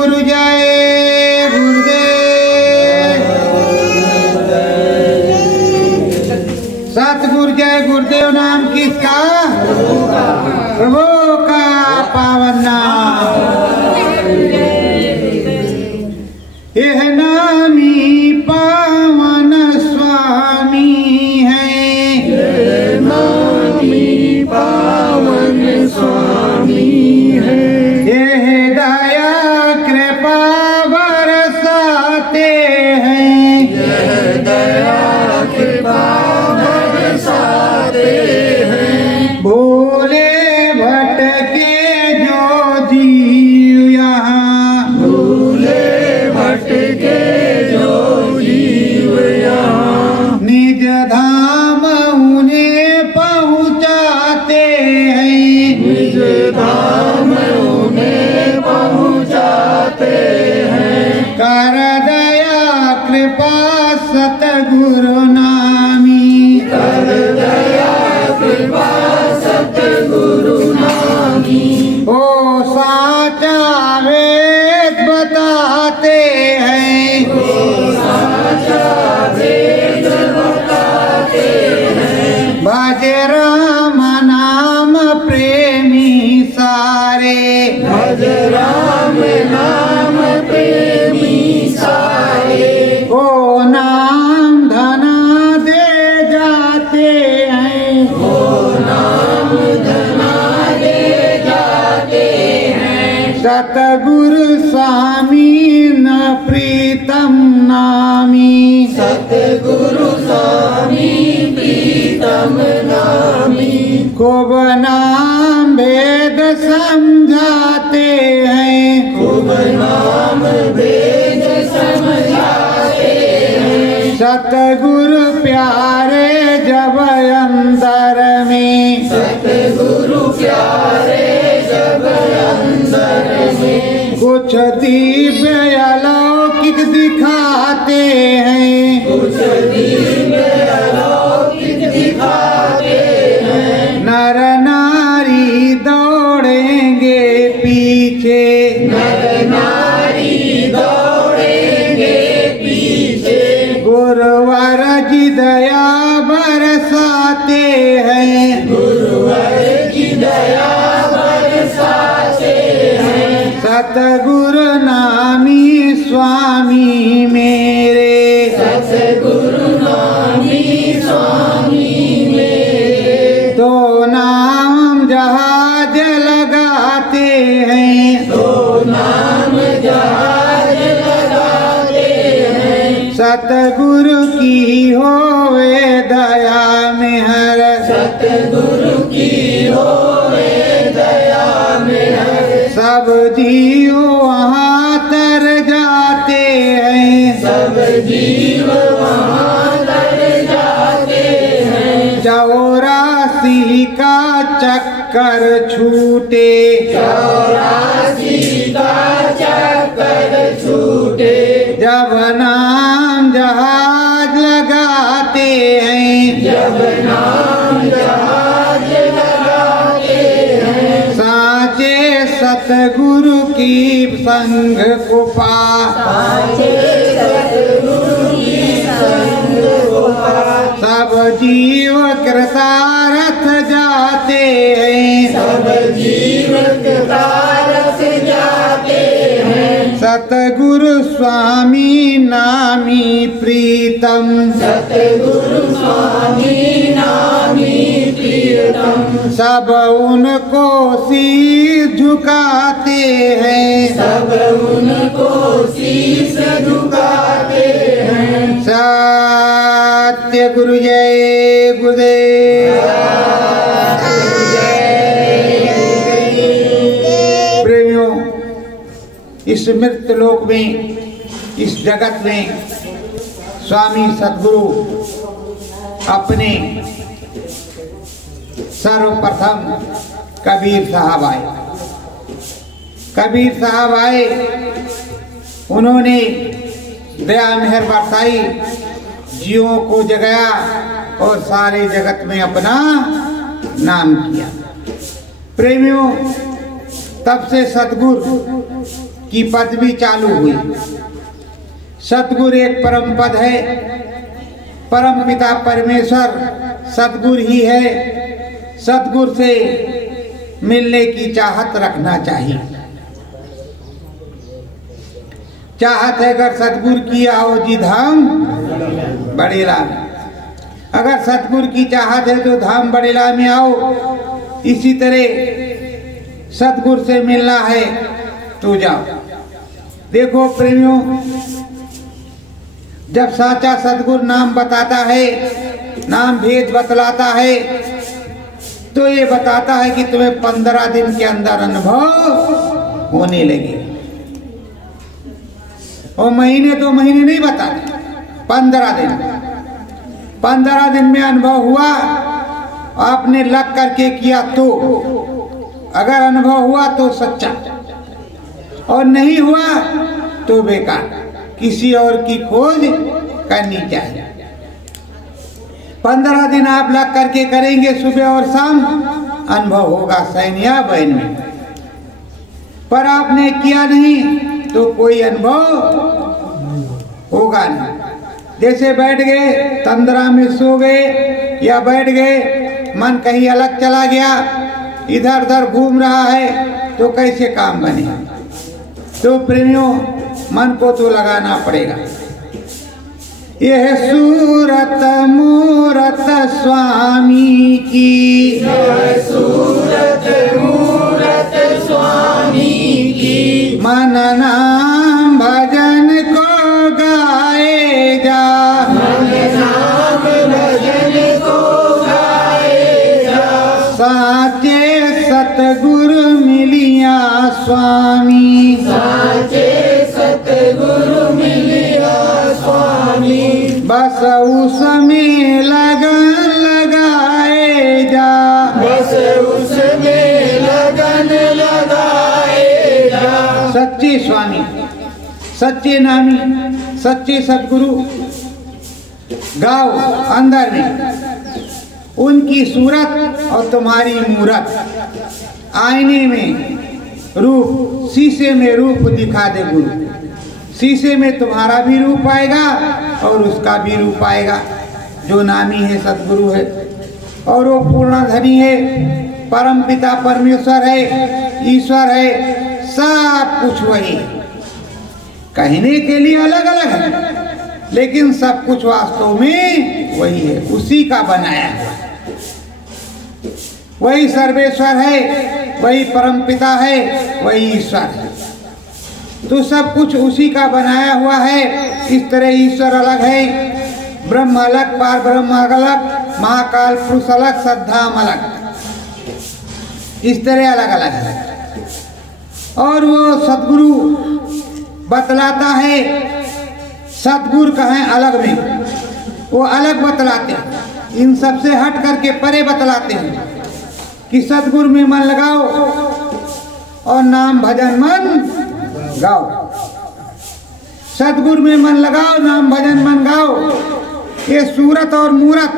सतगुरु जय गुरुदेव। सतगुरु जय गुरुदेव नाम किसका? प्रभु का पावन नाम। यह नामी पावन स्वामी है, यह नामी पावन स्वामी है। यह दया कृपा बरसाते हैं, यह दया कृपा बरसाते हैं। भोले भटके जो जीव यहाँ, भूले भटके जो जीव यहाँ, निज धाम उन्हें पहुँचाते हैं। निज धाम उन्हें पहुँचाते हैं। कर दया कृपा सतगुरु नामी, कर दया कृपा सतगुरु नामी। ओ साचा वेद बताते हैं, साचा वेद बताते हैं। भज राम नाम प्रेमी सारे, भज राम नाम प्रेमी सारे। ओ नाम धना दे जाते हैं, नाम धना दे जाते हैं। सतगुरु स्वामी न प्रीतम नामी, सतगुरु स्वामी प्रीतम नामी। खूब नाम भेद समझाते हैं, खूब नाम वेद समझाते हैं। सतगुरु प्यारे जब अंदर में, सतगुरु प्यारे जब अंदर में, कुछ दिव्य अलौकिक दिखाते हैं। कुछ दिव्य अलौकिक दिखाते हैं। नर नारी दौड़ेंगे पीछे, नर नारी दौड़ेंगे पीछे। गुरुवर जी दया बरसाते हैं, गुरुवर की दया बरसाते हैं। सतगुरु नामी स्वामी मेरे, सतगुरु नामी स्वामी मेरे। तो नाम जहाज लगाते हैं, तो नाम जहाज लगाते हैं। सतगुरु की होवे दया में हर, सतगुरु की होवे दया में हर। सब जीव वहाँ तर जाते हैं, सब जीव वहाँ तर जाते हैं। 84 का चक्कर छूटे, 84 का चक्कर छूटे। जब नाम जहाज लगाते हैं, जब नाम जहाज लगाते हैं। साचे सतगुरु की संग को पा, साचे सतगुरु की संग को पा। सब जीव कृतार्थ जाते हैं, सब जीव कृतार्थ जाते हैं। सतगुरु स्वामी नामी प्रीतम, सतगुरु स्वामी नामी प्रीतम। सब उनको शीश झुकाते हैं, सब उनको शीश झुकाते हैं। सत्य गुरु जय गुरुदेव। प्रेमियों, इस मृत लोक में, इस जगत में स्वामी सतगुरु अपने सर्वप्रथम कबीर साहब आए। कबीर साहब आए, उन्होंने दया मेहर बरसाई, जीवों को जगाया और सारे जगत में अपना नाम किया। प्रेमियों, तब से सतगुरु की पदवी चालू हुई। सतगुरु एक परम पद है, परम पिता परमेश्वर सतगुरु ही है। सतगुरु से मिलने की चाहत रखना चाहिए। चाहत है अगर सतगुरु की आओ जी धाम बड़ेला में। अगर सतगुरु की चाहत है तो धाम बड़ेला में आओ। इसी तरह सतगुरु से मिलना है तो जाओ। देखो प्रेमियों, जब साचा सतगुरु नाम बताता है, नाम भेद बतलाता है, तो ये बताता है कि तुम्हें 15 दिन के अंदर अनुभव होने लगे। और महीने 2 महीने नहीं बताते, 15 दिन। 15 दिन में अनुभव हुआ, आपने लग करके किया तो, अगर अनुभव हुआ तो सच्चा, और नहीं हुआ तो बेकार। किसी और की खोज करनी चाहिए। 15 दिन आप लग करके करेंगे, सुबह और शाम, अनुभव होगा सैनिया बहन में। पर आपने किया नहीं तो कोई अनुभव होगा नहीं। जैसे बैठ गए तंद्रा में सो गए, या बैठ गए मन कहीं अलग चला गया, इधर उधर घूम रहा है, तो कैसे काम बने। तो प्रेमियों, मन को तो लगाना पड़ेगा। यह सूरत मूरत स्वामी की, सूरत मूरत स्वामी की, मन नाम भजन को गाए जा, मन नाम भजन को गाए जा। साचे सतगुरु मिलिया स्वामी, साचे सतगुरु मिलिया स्वामी, बस उसमें लगन लगाए जा, बस उसमें लगन लगाए जा। सच्चे स्वामी, सच्चे नामी, सच्चे सतगुरु गाओ अंदर में उनकी सूरत और तुम्हारी मूरत। आईने में रूप, शीशे में रूप दिखा दे गुरु। शीशे में तुम्हारा भी रूप आएगा और उसका भी रूप आएगा, जो नामी है सतगुरु है। और वो पूर्ण धनी है, परम पिता परमेश्वर है, ईश्वर है, सब कुछ वही है। कहने के लिए अलग अलग है, लेकिन सब कुछ वास्तव में वही है, उसी का बनाया है। वही सर्वेश्वर है, वही परम पिता है, वही ईश्वर है। तो सब कुछ उसी का बनाया हुआ है। इस तरह ईश्वर अलग है, ब्रह्म अलग, पार ब्रह्म अलग, महाकाल पुरुष अलग, सद्धाम अलग, इस तरह अलग अलग है। और वो सतगुरु बतलाता है, सतगुरु कहें अलग में, वो अलग बतलाते हैं, इन सबसे हट करके परे बतलाते हैं कि सतगुरु में मन लगाओ और नाम भजन मन गाओ। सतगुरु में मन लगाओ, नाम भजन मन गाओ। ये सूरत और मूरत,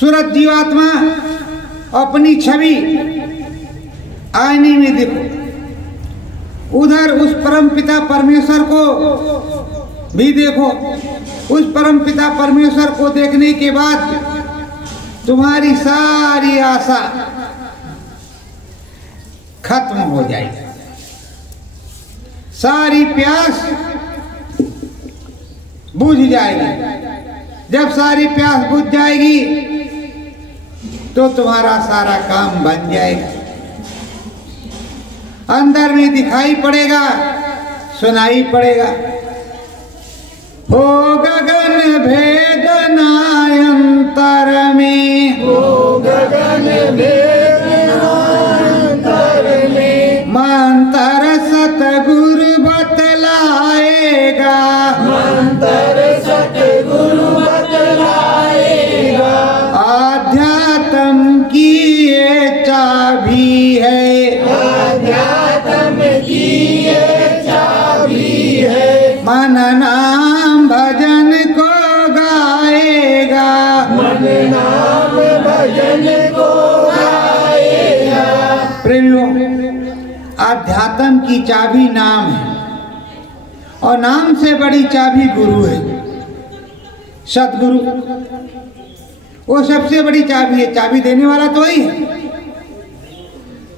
सूरत जीवात्मा अपनी छवि आईने में देखो, उधर उस परम पिता परमेश्वर को भी देखो। उस परम पिता परमेश्वर को देखने के बाद तुम्हारी सारी आशा खत्म हो जाएगी, सारी प्यास बुझ जाएगी। जब सारी प्यास बुझ जाएगी तो तुम्हारा सारा काम बन जाएगा। अंदर में दिखाई पड़ेगा, सुनाई पड़ेगा। हो गगन भेदना अंतर में, हो गगन भेदना अंतर में, मंतर सतगुरु बतलाएगा, मंतर सतगुरु बतलाएगा। आध्यात्म की ये चाबी है, आध्यात्म की ये चाबी है। मन नाम भजन को गाएगा, मन नाम प्रेमियों, आध्यात्म की चाबी नाम है और नाम से बड़ी चाबी गुरु है, सतगुरु। वो सबसे बड़ी चाबी है, चाबी देने वाला तो वही है।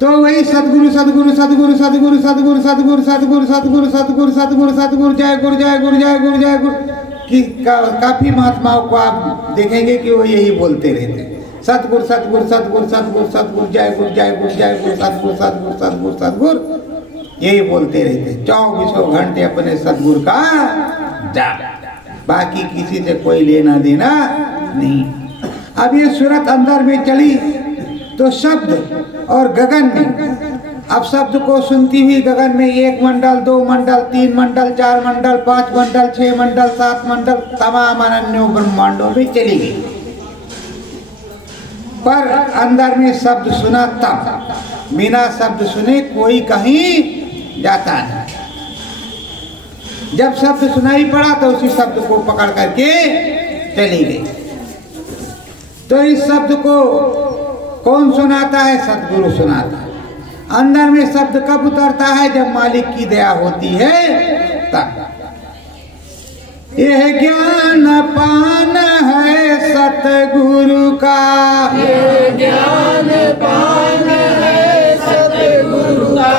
तो वही सतगुरु सतगुरु सतगुरु सतगुरु सतगुरु सतगुरु सतगुरु सतगुरु सतगुरु सतगुरु सतगुरु जय गुरु जय गुरु जय गुरु जय गुरु की काफी महात्माओं को आप देखेंगे कि वो यही बोलते रहते हैं, सतगुरु सतगुरु सतगुरु सतगुरु सतगुरु जय गुरु जय गुरु जय गुरु सतगुरु सतगुरु सतगुरु सतगुरु, यही बोलते रहते हैं 24 घंटे अपने सतगुरु का जाप, बाकी किसी से कोई लेना देना नहीं। अब ये सूरत अंदर में चली तो शब्द और गगन में, अब शब्द को सुनती हुई गगन में 1 मंडल 2 मंडल 3 मंडल 4 मंडल 5 मंडल 6 मंडल 7 मंडल तमाम अनन्यों ब्रह्मांडों में चली गई, पर अंदर में शब्द सुना तब, बिना शब्द सुने कोई कहीं जाता नहीं। जब शब्द सुनाई पड़ा तो उसी शब्द को पकड़ करके चली गई। तो इस शब्द को कौन सुनाता है? सतगुरु सुनाता है। अंदर में शब्द कब उतरता है? जब मालिक की दया होती है तब। यह ज्ञान पान है सतगुरु का, यह ज्ञान पान है सतगुरु का,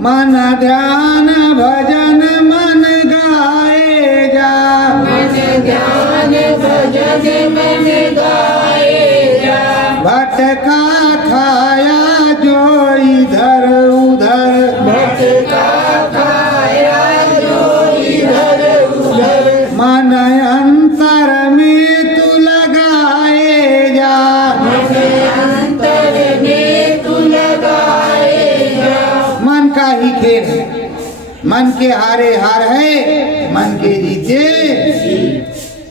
मन ध्यान भजन मन गाए जा, मन ध्यान भजन मन गाए जा, भटका खाया जो इधर उधर, भटका खाया जो इधर उधर, मन अंतर में तू लगाए जा, मन अंतर में तू लगाए जा। मन का ही खेल है, मन के हारे हार है, मन के जीते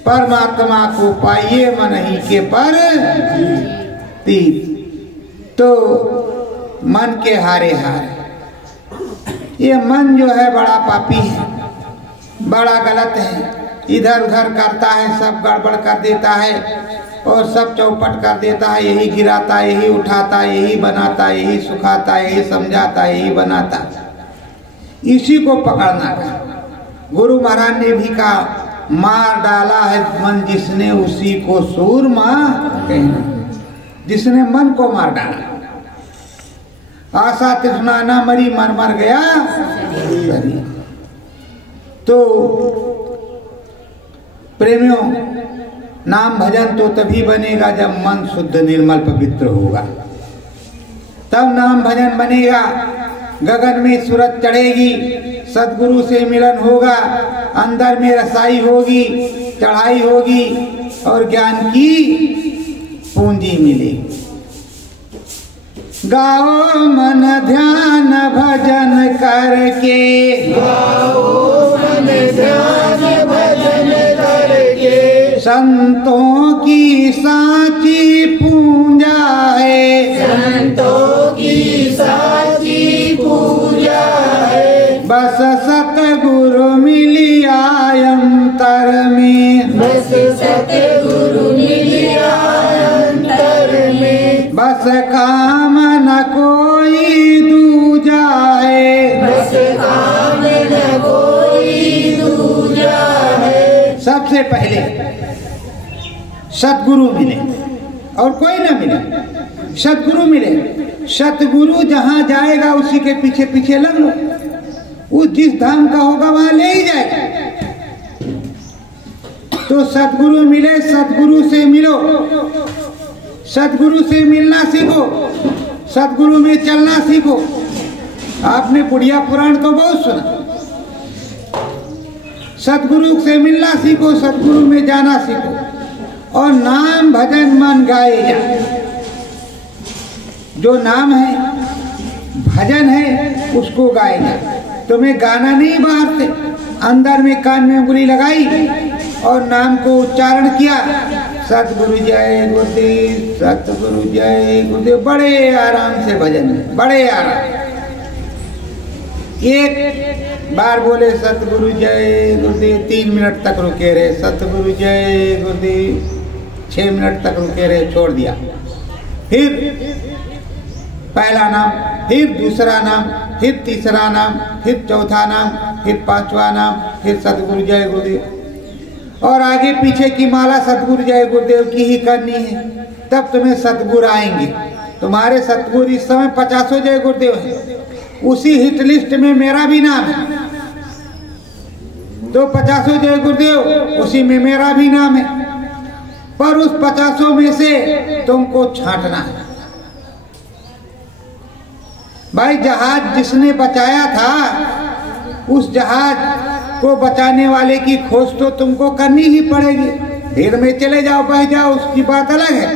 परमात्मा को पाइए, मन ही के पर तीत। तो मन के हारे हार, ये मन जो है बड़ा पापी है, बड़ा गलत है, इधर उधर करता है, सब गड़बड़ कर देता है और सब चौपट कर देता है, यही गिराता, यही उठाता, यही बनाता, यही सुखाता, यही समझाता, यही बनाता। इसी को पकड़ना का गुरु महाराज ने भी कहा, मार डाला है मन जिसने उसी को सूरमा कहना, जिसने मन को मार डाला। आशा तृष्णा ना मरी, मर मर गया शरीर। तो प्रेमियों, नाम भजन तो तभी बनेगा जब मन शुद्ध निर्मल पवित्र होगा, तब नाम भजन बनेगा। गगन में सूरज चढ़ेगी, सदगुरु से मिलन होगा, अंदर में रसाई होगी, चढ़ाई होगी और ज्ञान की पूंजी मिलेगी। गाओ मन ध्यान भजन करके, गाओ मन ध्यान भजन करके, संतों की साची पूजा है, संतों की साची पूजा है, बस सतगुरु मिलिया अंतर में, बस सतगुरु मिलिया अंतर में, बस काम न कोई दूजा है, बस काम न कोई दूजा है। सबसे पहले सतगुरु मिले और कोई न मिले, सतगुरु मिले। सतगुरु जहां जाएगा उसी के पीछे पीछे लग लो, वो जिस धाम का होगा वहां ले ही जाएगा। तो सतगुरु मिले, सतगुरु से मिलो, सतगुरु से मिलना सीखो, सतगुरु में चलना सीखो। आपने बुढ़िया पुराण तो बहुत सुना, सतगुरु से मिलना सीखो, सतगुरु में जाना सीखो और नाम भजन मन गाएगा। जो नाम है, भजन है, उसको गाएगा। तुम्हें गाना नहीं बाहर से, अंदर में कान में उंगली लगाई और नाम को उच्चारण किया, सतगुरु जय गुरुदेव, सतगुरु जय गुरुदेव। बड़े आराम से भजन है, बड़े आराम। एक बार बोले सतगुरु जय गुरुदेव, 3 मिनट तक रुके रहे, सतगुरु जय गुरुदेव 6 मिनट तक रुके रहे, छोड़ दिया। फिर पहला नाम फिर दूसरा नाम, फिर तीसरा नाम, फिर चौथा नाम, फिर पांचवा नाम, फिर सतगुरु जय गुरुदेव। और आगे पीछे की माला सतगुरु जय गुरुदेव की ही करनी है, तब तुम्हें सतगुरु आएंगे। तुम्हारे सतगुरु इस समय 50 जय गुरुदेव है, उसी हिट लिस्ट में मेरा भी नाम है, तो 50 जय गुरुदेव उसी में मेरा भी नाम है। पर उस 50 में से तुमको छांटना है। भाई जहाज जिसने बचाया था, उस जहाज को बचाने वाले की खोज तो तुमको करनी ही पड़ेगी। भीड़ में चले जाओ, बह जाओ, उसकी बात अलग है,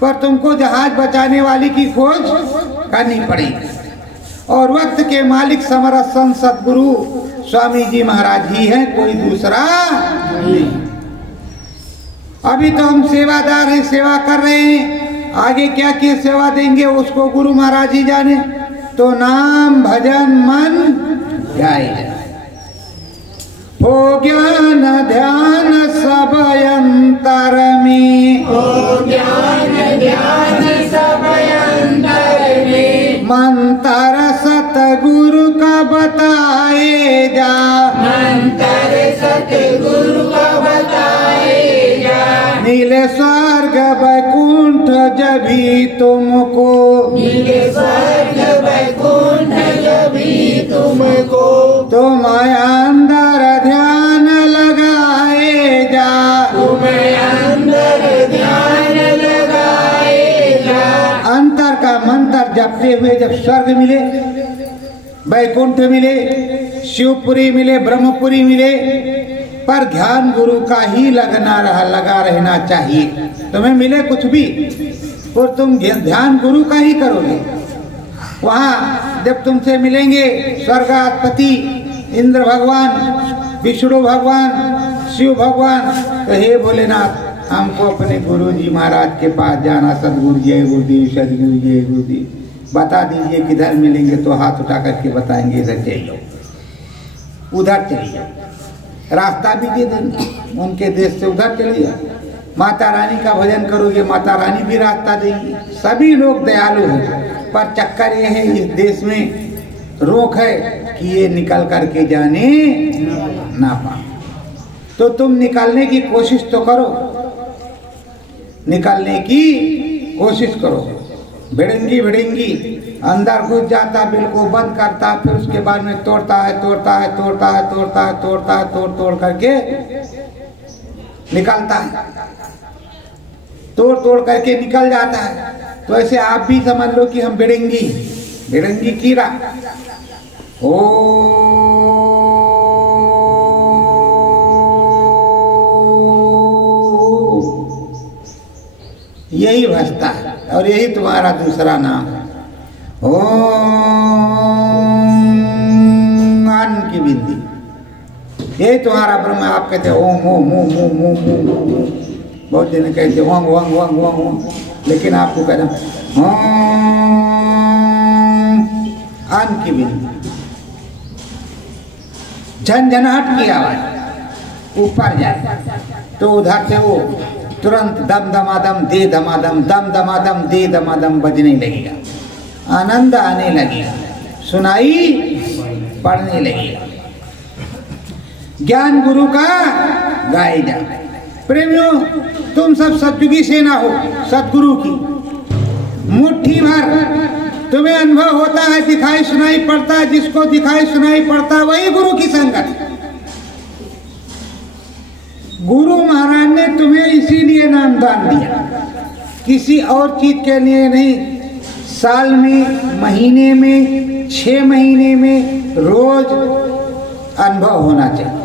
पर तुमको जहाज बचाने वाली की खोज करनी पड़ेगी। और वक्त के मालिक समरथ संत सतगुरु स्वामी जी महाराज ही हैं, कोई दूसरा नहीं। अभी तो हम सेवादार हैं, सेवा कर रहे हैं, आगे क्या क्या सेवा देंगे उसको गुरु महाराज ही जाने। तो नाम भजन मन गाए, हो ज्ञान ध्यान सब अंतर में, हो ज्ञान ध्यान सब अंतर में, मंत्र सतगुरु का बताए जा, मंत्र सतगुरु का बताए जा, नीले स्वर्ग वैकुंठ जभी तुमको, नीले स्वर्ग वैकुंठ जभी तुमको, तुम अंदर ध्यान लगाए जा, तुम अंदर ध्यान लगाए जा। अंतर का मंत्र जपते हुए जब स्वर्ग मिले, वैकुंठ मिले, शिवपुरी मिले, ब्रह्मपुरी मिले, पर ध्यान गुरु का ही लगा रहना चाहिए। तुम्हें मिले कुछ भी और तुम ध्यान गुरु का ही करोगे। वहाँ जब तुमसे मिलेंगे स्वर्गाधिपति इंद्र भगवान, विष्णु भगवान, शिव भगवान, तो हे भोलेनाथ हमको अपने गुरु जी महाराज के पास जाना, सदगुरु जय गुरुदेव, सदगुरु जय गुरुदेव, बता दीजिए किधर मिलेंगे। तो हाथ उठा करके बताएंगे इधर चले जाओ, उधर चले जाओ, रास्ता भी दे देंगे, उनके देश से उधर चले जाओ। माता रानी का भजन करोगे, माता रानी भी रास्ता देगी। सभी लोग दयालु हैं, पर चक्कर ये है इस देश में रोक है कि ये निकल करके जाने ना पाए। तो तुम निकलने की कोशिश तो करो, निकलने की कोशिश करो। भिड़ंगी भिड़ंगी अंदर घुस जाता, बिल्कुल बंद करता, फिर उसके बाद में तोड़ता है, तोड़ता है, तोड़ता है, तोड़ता है, तोड़ता है, तोड़ तोड़ करके निकलता है, तोड़ तोड़ करके निकल जाता है। तो ऐसे आप भी समझ लो कि हम भिड़ंगी, भिड़ंगी कीड़ा। ओ यही भजता है और यही तुम्हारा दूसरा नाम है। ओम अन्न की बिंदी, यही तुम्हारा ब्रह्म। आप कहते हैं ओम ओम ओम ओम ओम ओम, बहुत जन कहते ओम ओम ओम ओम ओम, लेकिन आपको कहना ओम अन्न की बिंदी। झंझनाहट की आवाज ऊपर जाए तो उधर से वो तुरंत दम दमादम दे दमादम, दम दमादम दे दमादम बजने लगेगा, आनंद आने लगेगा, सुनाई पड़ने लगेगा। ज्ञान गुरु का गाए जा। प्रेमियों, तुम सब सतयुगी सेना हो सतगुरु की। मुट्ठी भर तुम्हें अनुभव होता है, दिखाई सुनाई पड़ता है, जिसको दिखाई सुनाई पड़ता है वही गुरु की संगत। गुरु महाराज ने तुम्हें इसीलिए नाम दान दिया, किसी और चीज के लिए नहीं। साल में, महीने में, 6 महीने में रोज अनुभव होना चाहिए।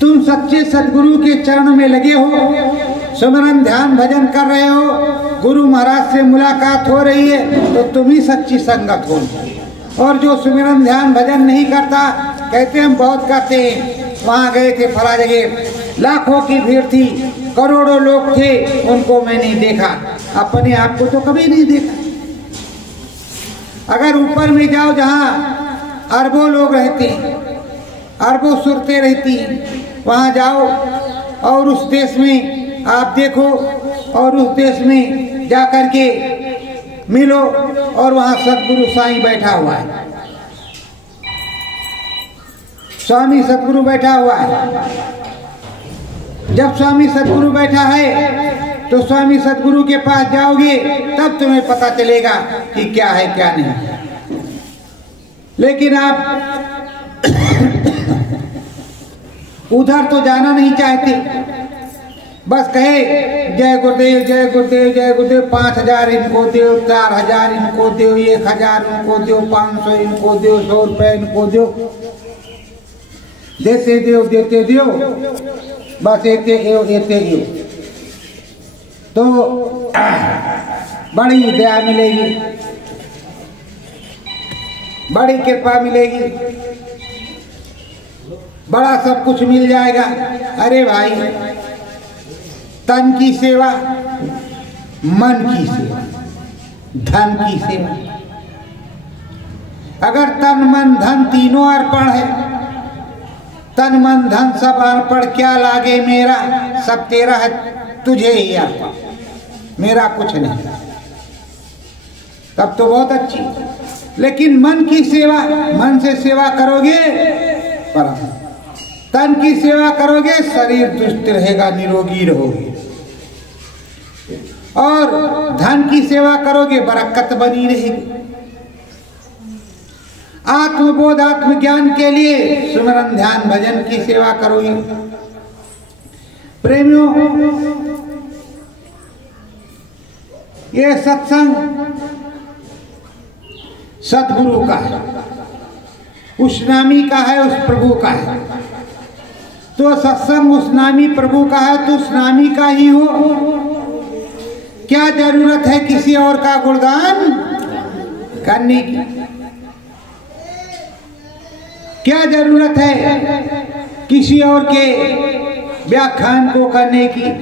तुम सच्चे सदगुरु के चरण में लगे हो, सुमिरन ध्यान भजन कर रहे हो, गुरु महाराज से मुलाकात हो रही है, तो तुम ही सच्ची संगत हो। और जो सुमिरन ध्यान भजन नहीं करता, कहते हम बहुत करते हैं, वहाँ गए थे फला जगह, लाखों की भीड़ थी, करोड़ों लोग थे, उनको मैंने देखा, अपने आप को तो कभी नहीं देखा। अगर ऊपर में जाओ जहाँ अरबों लोग रहते हैं, अरबों सुरतें रहती हैं, वहाँ जाओ और उस देश में आप देखो, और उस देश में जा कर के मिलो और वहां सतगुरु साईं बैठा हुआ है, स्वामी सतगुरु बैठा हुआ है। जब स्वामी सतगुरु बैठा है तो स्वामी सतगुरु के पास जाओगे तब तुम्हें पता चलेगा कि क्या है क्या नहीं। लेकिन आप उधर तो जाना नहीं चाहते, बस कहे जय गुरुदेव जय गुरुदेव जय गुरुदेव, 5000 इनको दो, 4000 इनको दो, 1000 इनको दो, 500 इनको दो, 100 रुपये इनको दो, देते दो, बस देते दो तो बड़ी दया मिलेगी, बड़ी कृपा मिलेगी, बड़ा सब कुछ मिल जाएगा। अरे भाई, तन की सेवा, मन की सेवा, धन की सेवा। अगर तन मन धन तीनों अर्पण है, तन मन धन सब अर्पण क्या लागे मेरा, सब तेरा है तुझे ही अर्पण, मेरा कुछ नहीं, तब तो बहुत अच्छी। लेकिन मन की सेवा, मन से सेवा करोगे परम, तन की सेवा करोगे शरीर दुष्ट रहेगा, निरोगी रहोगे, और धन की सेवा करोगे बरकत बनी रहेगी। आत्मबोध आत्मज्ञान के लिए सुमरन ध्यान भजन की सेवा करोगे। प्रेमियों, ये सत्संग सतगुरु का है, उस नामी का है, उस प्रभु का है। तो सत्संग उस नामी प्रभु का है तो उस नामी का ही हो। क्या जरूरत है किसी और का गुणगान करने की? क्या जरूरत है किसी और के व्याख्यान को करने की?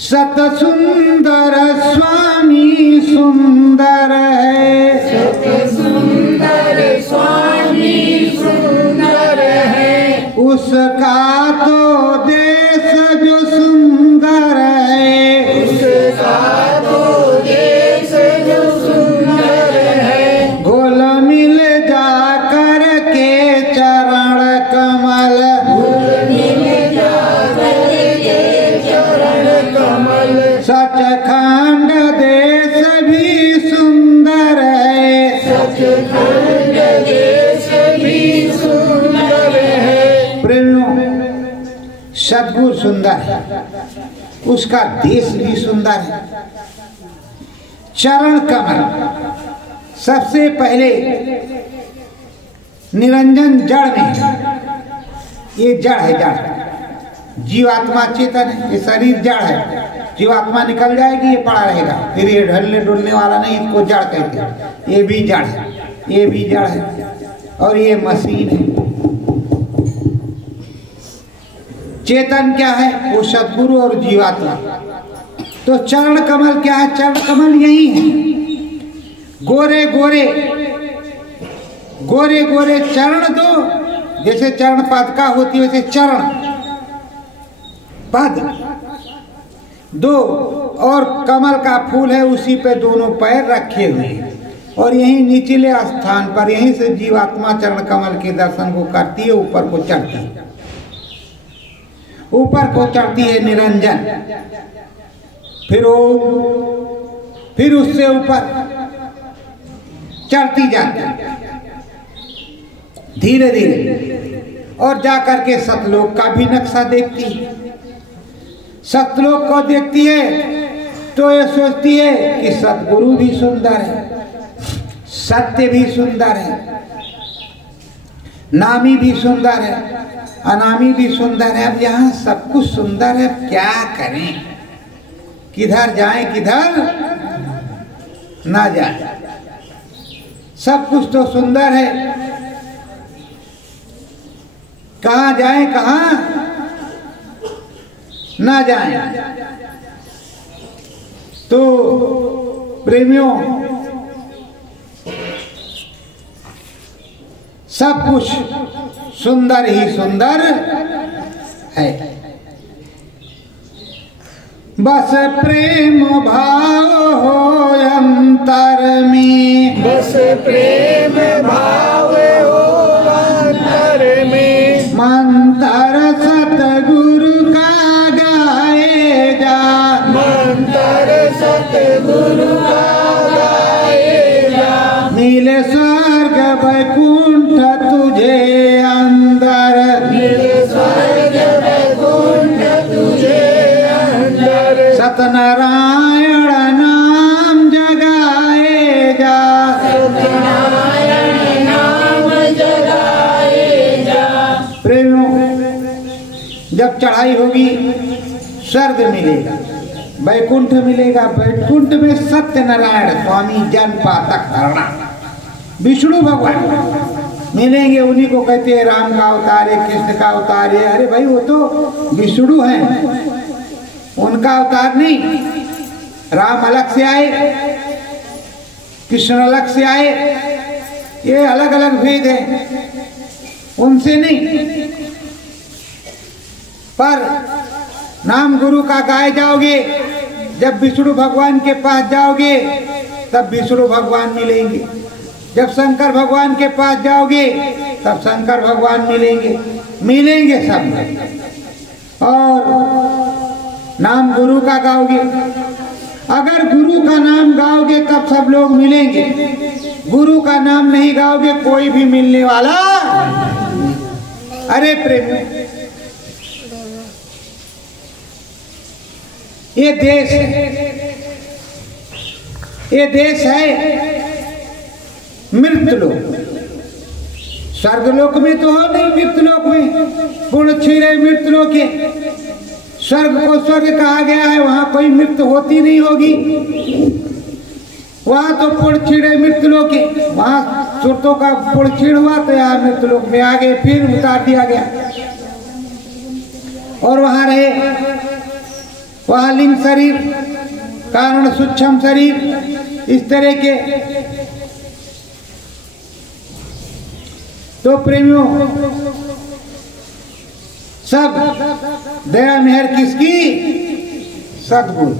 सत सुंदर स्वामी सुंदर है, सत सुंदर स्वामी सुंदर है, उसका तो देश जो सुंदर है, उसका तो देश जो सुंदर है, घुल मिल जा कर के चरण कमल, घुल मिल जा कर के चरण कमल, सचखंड देश भी सुंदर है, सचखंड देश भी सुंदर है। प्रेमियों, सद्गुरु सुंदर है, उसका देश भी सुंदर है। चरण कमल, सबसे पहले निरंजन जड़ में, ये जड़ है, जड़ जीवात्मा चेतन है, ये शरीर जड़ है, जीवात्मा निकल जाएगी ये पड़ा रहेगा, फिर ये ढलने डुलने वाला नहीं, इसको जड़ कहते हैं। ये भी जड़ है, ये भी जड़ है, और ये मशीन है। चेतन क्या है? वो सद्गुरु और जीवात्मा। तो चरण कमल क्या है? चरण कमल यही है, गोरे गोरे गोरे गोरे चरण दो, जैसे चरण पादुका होती है वैसे चरण पद दो, और कमल का फूल है उसी पे दोनों पैर रखे हुए हैं, और यहीं निचले स्थान पर यहीं से जीवात्मा चरण कमल के दर्शन को करती है, ऊपर को चढ़ती है, ऊपर को चढ़ती है निरंजन, फिर ओम, फिर उससे ऊपर चढ़ती जाती धीरे धीरे, और जाकर के सतलोक का भी नक्शा देखती है। सतलोक को देखती है तो ये सोचती है कि सतगुरु भी सुंदर है, सत्य भी सुंदर है, नामी भी सुंदर है, अनामी भी सुंदर है। अब यहाँ सब कुछ सुंदर है, क्या करें, किधर जाएं किधर ना जाए, सब कुछ तो सुंदर है, कहाँ जाएं कहाँ ना जाएं। तो प्रेमियों, सब कुछ सुंदर ही सुंदर है। बस प्रेम भाव हो अंतर में, बस प्रेम भाव हो अंतर में, मंत्र सतगुरु का गाए जा, मंत्र सतगुरु का गाए जा, मिले स्वर्ग वैकुंठ तुझे अंदर, मिले स्वर्ग वैकुंठ तुझे अंदर, सत्यनारायण नाम जगाए जा, सत्यनारायण नाम जगाए जा। प्रेमियों, जब चढ़ाई होगी स्वर्ग मिलेगा, वैकुंठ मिलेगा। वैकुंठ में सत्यनारायण स्वामी जन पातक धरणा विष्णु भगवान मिलेंगे। उन्हीं को कहते हैं राम का अवतार है, कृष्ण का अवतार है। अरे भाई, वो तो विष्णु हैं, उनका अवतार नहीं। राम अलग से आए, कृष्ण अलग से आए, ये अलग अलग भेद है, उनसे नहीं। पर नाम गुरु का गाए जाओगे, जब विष्णु भगवान के पास जाओगे तब विष्णु भगवान मिलेंगे। जब शंकर भगवान के पास जाओगे तब शंकर भगवान मिलेंगे, मिलेंगे सब। और नाम गुरु का गाओगे, अगर गुरु का नाम गाओगे तब सब लोग मिलेंगे। गुरु का नाम नहीं गाओगे कोई भी मिलने वाला। अरे प्रेम, ये देश है मृतलोक। स्वर्गलोक में तो हो नहीं, मृतलोक में पूर्ण क्षीण मृतलोक है। स्वर्ग को स्वर्ग कहा गया है, वहां कोई मृत्यु होती नहीं होगी। वहां तो पूर्ण क्षीण मृतलोक है, वहां सुरतों का पूर्ण क्षीण हुआ तो यहाँ मृतलोक में आ गए, फिर उतार दिया गया और वहां रहे। वहां लिंग शरीर, कारण सूक्ष्म शरीर, इस तरह के। तो प्रेमियों, सब दया मेहर किसकी? सतगुरु।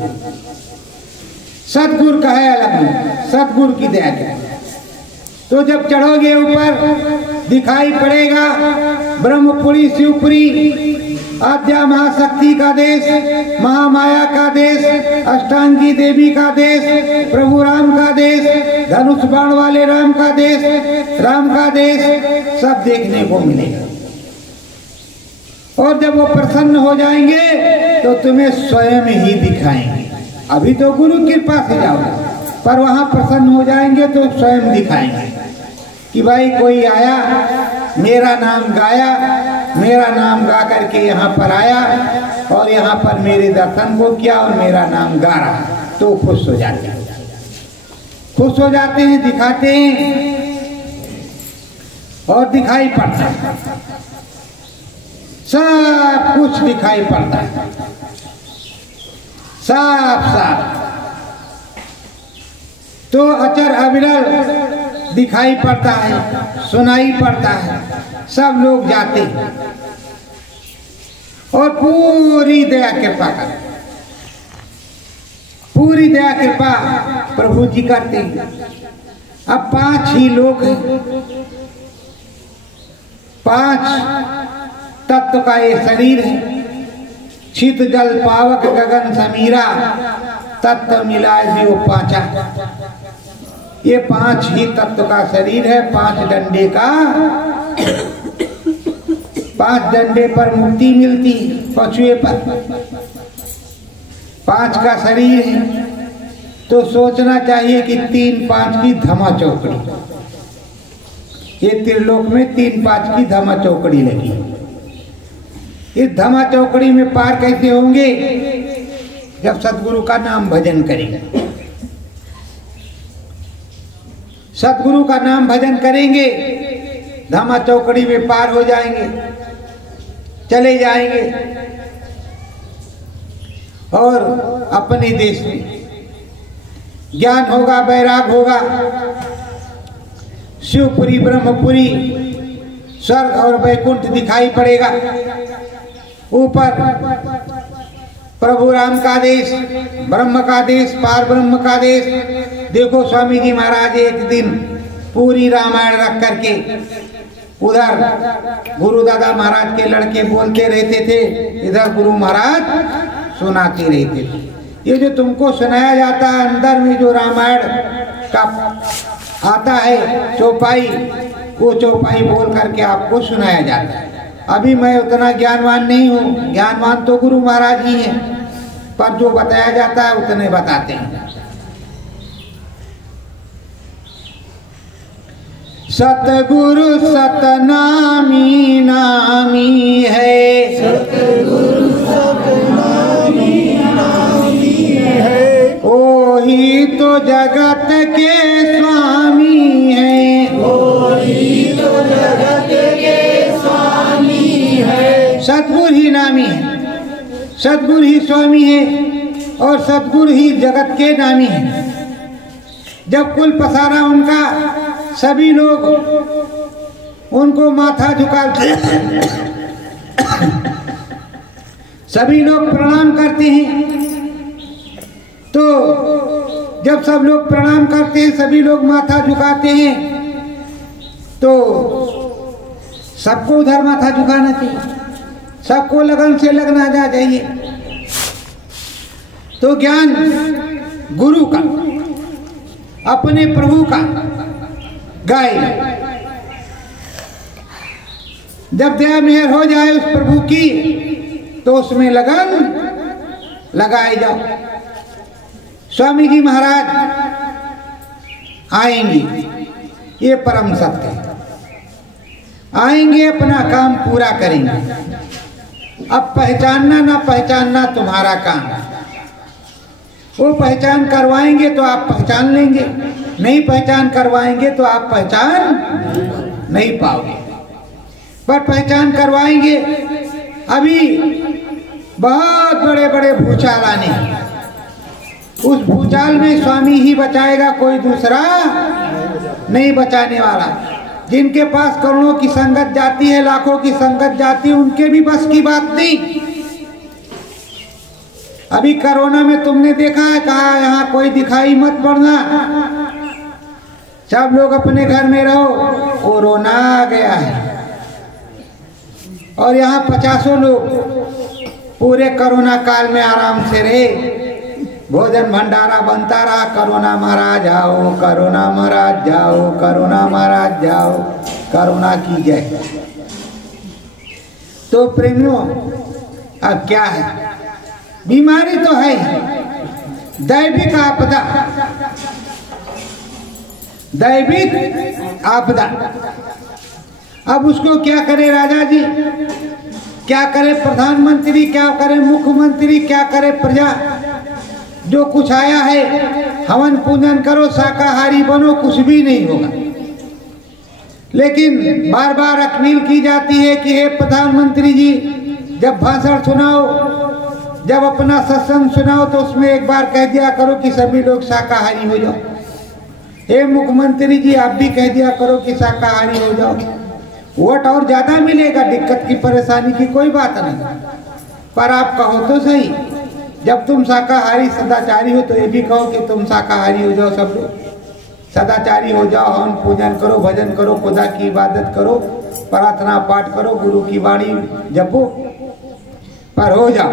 सतगुरु का है अलग में, सतगुरु की दया के। तो जब चढ़ोगे ऊपर दिखाई पड़ेगा ब्रह्मपुरी, शिवपुरी, आद्या महाशक्ति का देश, महामाया का देश, अष्टांगी देवी का देश, प्रभु राम का देश, धनुष बाण वाले राम का देश, राम का देश, सब देखने को मिलेगा। और जब वो प्रसन्न हो जाएंगे तो तुम्हें स्वयं ही दिखाएंगे। अभी तो गुरु कृपा से जाओगे, पर वहां प्रसन्न हो जाएंगे तो स्वयं दिखाएंगे कि भाई कोई आया, मेरा नाम गाया, मेरा नाम गा करके यहाँ पर आया और यहाँ पर मेरे दर्शन को किया और मेरा नाम गा रहा, तो खुश हो जाते हैं। खुश हो जाते हैं, दिखाते हैं और दिखाई पड़ता है, सब कुछ दिखाई पड़ता है, साफ साफ। तो अचर अविरल दिखाई पड़ता है, सुनाई पड़ता है, सब लोग जाते हैं और पूरी दया कृपा कर, पूरी दया कृपा प्रभु जी करते हैं। अब 5 ही लोग हैं, 5 तत्व का ये शरीर है। शीत जल पावक गगन समीरा, तत्व मिलाए जीव पांचा। ये 5 ही तत्व का शरीर है, 5 डंडे का, 5 डंडे पर मुक्ति मिलती, पछुए पर 5 का शरीर है। तो सोचना चाहिए कि 3-5 की धमा चौकड़ी, ये त्रिलोक में 3-5 की धमा चौकड़ी लगी। इस धमा चौकड़ी में पार कैसे होंगे? जब सतगुरु का नाम भजन करेंगे, सतगुरु का नाम भजन करेंगे, धमा चौकड़ी में पार हो जाएंगे, चले जाएंगे और अपने देश में ज्ञान होगा, वैराग होगा, शिवपुरी, ब्रह्मपुरी, स्वर्ग और वैकुंठ दिखाई पड़ेगा। ऊपर प्रभु राम का आदेश, ब्रह्म का आदेश, पार ब्रह्म का आदेश। देखो स्वामी जी महाराज एक दिन पूरी रामायण रख करके उधर गुरु दादा महाराज के लड़के बोलते रहते थे, इधर गुरु महाराज सुनाते रहते थे। ये जो तुमको सुनाया जाता है अंदर में जो रामायण का आता है चौपाई, वो चौपाई बोल करके आपको सुनाया जाता है। अभी मैं उतना ज्ञानवान नहीं हूँ, ज्ञानवान तो गुरु महाराज ही हैं, पर जो बताया जाता है उतने बताते हैं। सतगुरु सतनामी नामी है, सतगुरु सतनामी नामी है, ओही तो जगत के स्वामी है, ओही तो जगत के स्वामी है। सतगुरु ही नामी है, सतगुरु ही स्वामी है और सतगुरु ही जगत के नामी है। जब कुल पसारा उनका, सभी लोग उनको माथा झुकाते सभी लोग प्रणाम करते हैं। तो जब सब लोग प्रणाम करते हैं, सभी लोग माथा झुकाते हैं, तो सबको उधर माथा झुकाना चाहिए, सबको लगन से लगना चाहिए। तो ज्ञान गुरु का, अपने प्रभु का गाय, जब दया मेहर हो जाए उस प्रभु की, तो उसमें लगन लगाए जाओ। स्वामी जी महाराज आएंगे, ये परम सत्य है, आएंगे, अपना काम पूरा करेंगे। अब पहचानना ना पहचानना तुम्हारा काम है। वो पहचान करवाएंगे तो आप पहचान लेंगे, नहीं पहचान करवाएंगे तो आप पहचान नहीं पाओगे। पर पहचान करवाएंगे। अभी बहुत बड़े बड़े भूचाल आने हैं, उस भूचाल में स्वामी ही बचाएगा, कोई दूसरा नहीं बचाने वाला। जिनके पास करोड़ों की संगत जाती है, लाखों की संगत जाती है, उनके भी बस की बात नहीं। अभी कोरोना में तुमने देखा है, कहा यहाँ कोई दिखाई मत पड़ना, सब लोग अपने घर में रहो। कोरोना आ गया है और यहाँ 50 लोग पूरे कोरोना काल में आराम से रहे, भोजन भंडारा बनता रहा। कोरोना महाराज जाओ, कोरोना महाराज जाओ, कोरोना महाराज जाओ, कोरोना की जय। तो प्रेमियों, अब क्या है? बीमारी तो है, दैविक आपदा, दैविक आपदा। अब उसको क्या करे राजा जी, क्या करे प्रधानमंत्री, क्या करे मुख्यमंत्री, क्या करे प्रजा? जो कुछ आया है, हवन पूजन करो, शाकाहारी बनो, कुछ भी नहीं होगा। लेकिन बार बार अपील की जाती है कि हे प्रधानमंत्री जी, जब भाषण सुनाओ, जब अपना सत्संग सुनाओ, तो उसमें एक बार कह दिया करो कि सभी लोग शाकाहारी हो जाओ। हे मुख्यमंत्री जी, आप भी कह दिया करो कि शाकाहारी हो जाओ। वोट और ज्यादा मिलेगा, दिक्कत की परेशानी की कोई बात नहीं। पर आप कहो तो सही, जब तुम शाकाहारी सदाचारी हो तो ये भी कहो कि तुम शाकाहारी हो जाओ। सब लोग सदाचारी हो जाओ, हवन पूजन करो, भजन करो, खुदा की इबादत करो, प्रार्थना पाठ करो, गुरु की वाणी जपो, पर हो जाओ।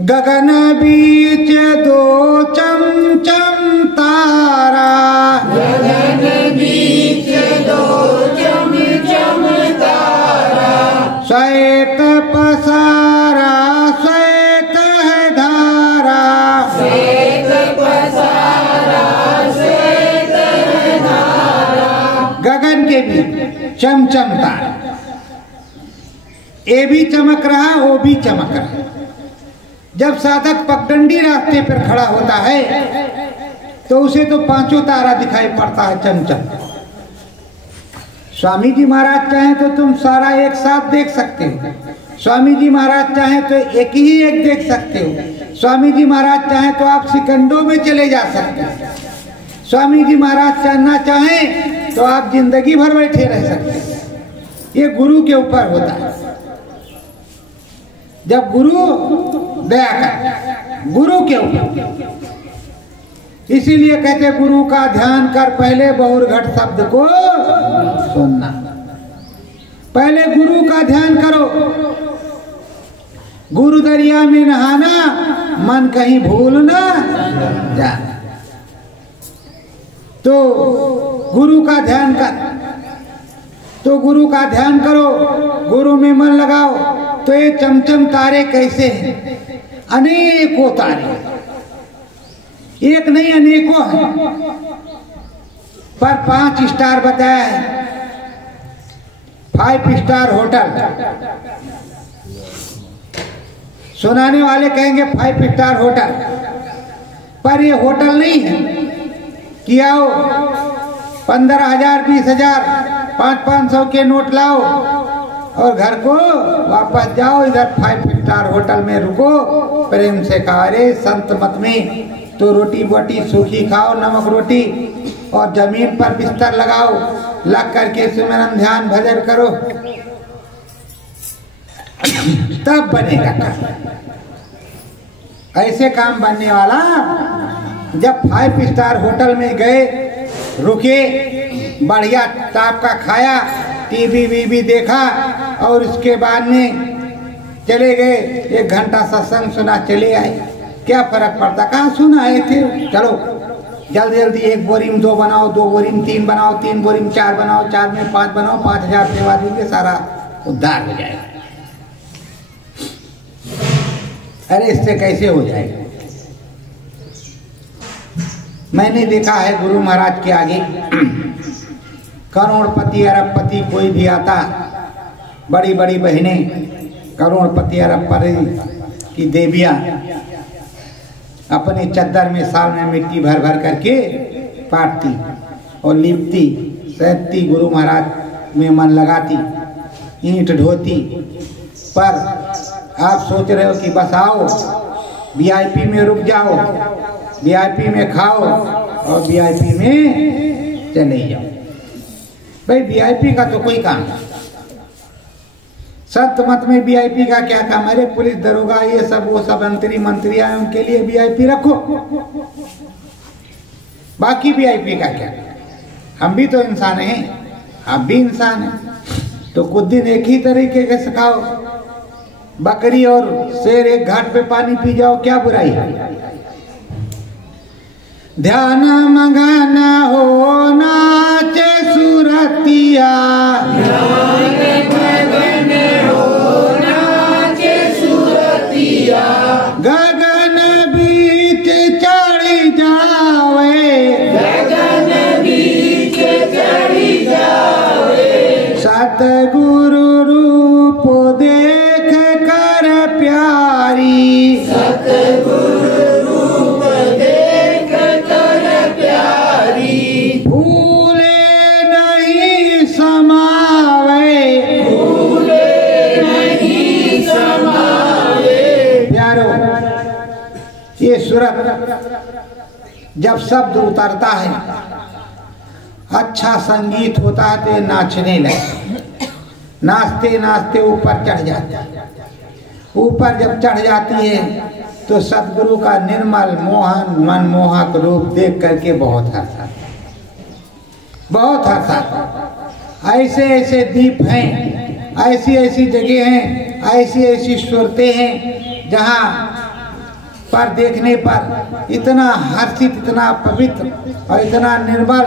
गगन बीच दो चमचम तारा, गगन बीच दो चमचम तारा, श्वेत पसारा श्वेत है धारा, श्वेत पसारा श्वेत है धारा। गगन के बीच चमचम तारा, ये भी चमक रहा, वो भी चमक रहा। जब साधक पगडंडी रास्ते पर खड़ा होता है तो उसे तो पांचों तारा दिखाई पड़ता है, चमचम। स्वामी जी महाराज चाहें तो तुम सारा एक साथ देख सकते हो, स्वामी जी महाराज चाहें तो एक ही एक देख सकते हो, स्वामी जी महाराज चाहें तो आप सिकंदों में चले जा सकते हो, स्वामी जी महाराज चाहना चाहें तो आप जिंदगी भर बैठे रह सकते हो। ये गुरु के ऊपर होता है। जब गुरु दया कर, गुरु क्यों? इसीलिए कहते गुरु का ध्यान कर, पहले बहुरघट शब्द को सुनना। पहले गुरु का ध्यान करो। गुरु दरिया में नहाना, मन कहीं भूल ना जाना। तो गुरु का ध्यान कर, तो गुरु का ध्यान करो, गुरु में मन लगाओ। तो ये चमचम तारे कैसे हैं? अनेकों तारे, एक नहीं अनेकों हैं, पर 5 स्टार बताया है। 5 स्टार होटल, सुनाने वाले कहेंगे 5 स्टार होटल, पर ये होटल नहीं है कि आओ 15,000 20,000 500 के नोट लाओ और घर को वापस जाओ। इधर 5 स्टार होटल में रुको, प्रेम से कहा, अरे संत मत में तो रोटी बोटी सूखी खाओ, नमक रोटी, और जमीन पर बिस्तर लगाओ, लग करके सिमरन ध्यान भजन करो, तब बनेगा काम। ऐसे काम बनने वाला जब 5 स्टार होटल में गए, रुके, बढ़िया टाप का खाया, टीवी वीवी देखा, और उसके बाद में चले गए, 1 घंटा सत्संग सुना, चले आए, क्या फर्क पड़ता? कहाँ सुना आए थे? चलो जल्दी जल्दी 1 बोरी में 2 बनाओ, 2 बोरी में 3 बनाओ, 3 बोरी में 4 बनाओ, 4 में 5 बनाओ, 5,000 सेवा देंगे, सारा उद्धार हो जाएगा। अरे इससे कैसे हो जाएगा? मैंने देखा है गुरु महाराज के आगे करोड़पति अरबपति कोई भी आता, बड़ी बड़ी बहनें करोड़पति अरबपति की देवियां अपने चद्दर में साल में मिट्टी भर भर करके पाटती और लिपती, सैंतती, गुरु महाराज में मन लगाती, ईंट ढोती। पर आप सोच रहे हो कि बस आओ वीआईपी में रुक जाओ, वीआईपी में खाओ और वीआईपी में चले जाओ। भाई वीआईपी का तो कोई काम नहीं, संत मत में वीआईपी का क्या काम? अरे पुलिस दरोगा ये सब वो सब मंत्री आए, उनके लिए वीआईपी रखो, बाकी वीआईपी का क्या? हम भी तो इंसान हैं, आप भी इंसान हैं, तो कुछ दिन एक ही तरीके के सिखाओ। बकरी और शेर एक घाट पे पानी पी जाओ, क्या बुराई है? ध्यान मगन हो नाचे सुरतिया, गगन बीच चढ़ी जावे, गगन बीच चढ़ी जावे, सतगुरु रूप देख कर प्यारी, सतगुरु रूप देख कर प्यारी, भूले नहीं समावे, भूले नहीं समावे। प्यारो, ये सूरत जब शब्द उतरता है, अच्छा संगीत होता है तो नाचने लगे, नाचते नाचते ऊपर चढ़ जाते हैं। ऊपर जब चढ़ जाती है तो सतगुरु का निर्मल मोहन मनमोहक रूप देख करके बहुत हंसा, बहुत हंसा। ऐसे ऐसे दीप हैं, ऐसी ऐसी जगह हैं, ऐसी ऐसी सूरतें हैं जहाँ पर देखने पर इतना हर्षित, इतना पवित्र और इतना निर्मल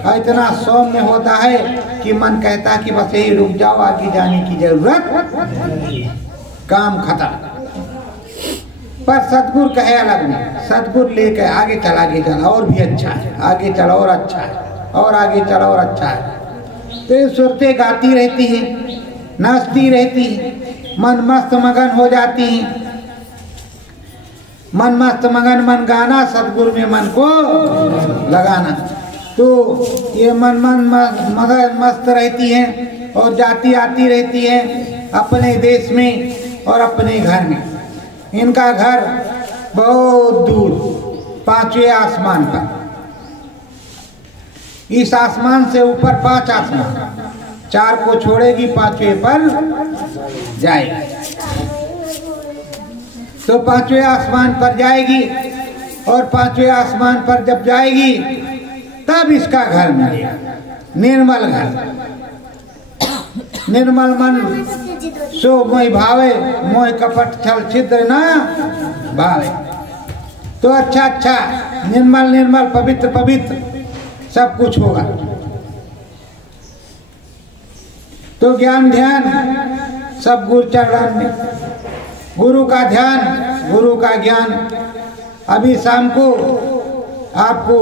और इतना सौम्य होता है कि मन कहता कि बस यही रुक जाओ, आगे जाने की जरूरत, काम खत्म। पर सतगुरु कहे अलग में, सतगुरु लेके आगे चल, और भी अच्छा है, आगे चलो और अच्छा है, और आगे चलो और अच्छा है। तो ये सूरतें गाती रहती है, नाचती रहती है, मन मस्त मगन हो जाती है। मन मस्त मगन, मन गाना, सतगुरु में मन को लगाना। तो ये मन मगन मस्त रहती हैं और जाती आती रहती हैं अपने देश में और अपने घर में। इनका घर बहुत दूर 5वें आसमान पर, इस आसमान से ऊपर 5 आसमान, 4 को छोड़ेगी 5वें पर जाएगी। तो पांचवें आसमान पर जाएगी, और पांचवें आसमान पर जब जाएगी तब इसका घर मिलेगा, निर्मल घर। निर्मल मन सो मोहि भावे, मोह कपट छल छिद्र ना भावे। तो अच्छा अच्छा निर्मल निर्मल पवित्र पवित्र सब कुछ होगा। तो ज्ञान ध्यान सब गुरु चरण में, गुरु का ध्यान, गुरु का ज्ञान। अभी शाम को आपको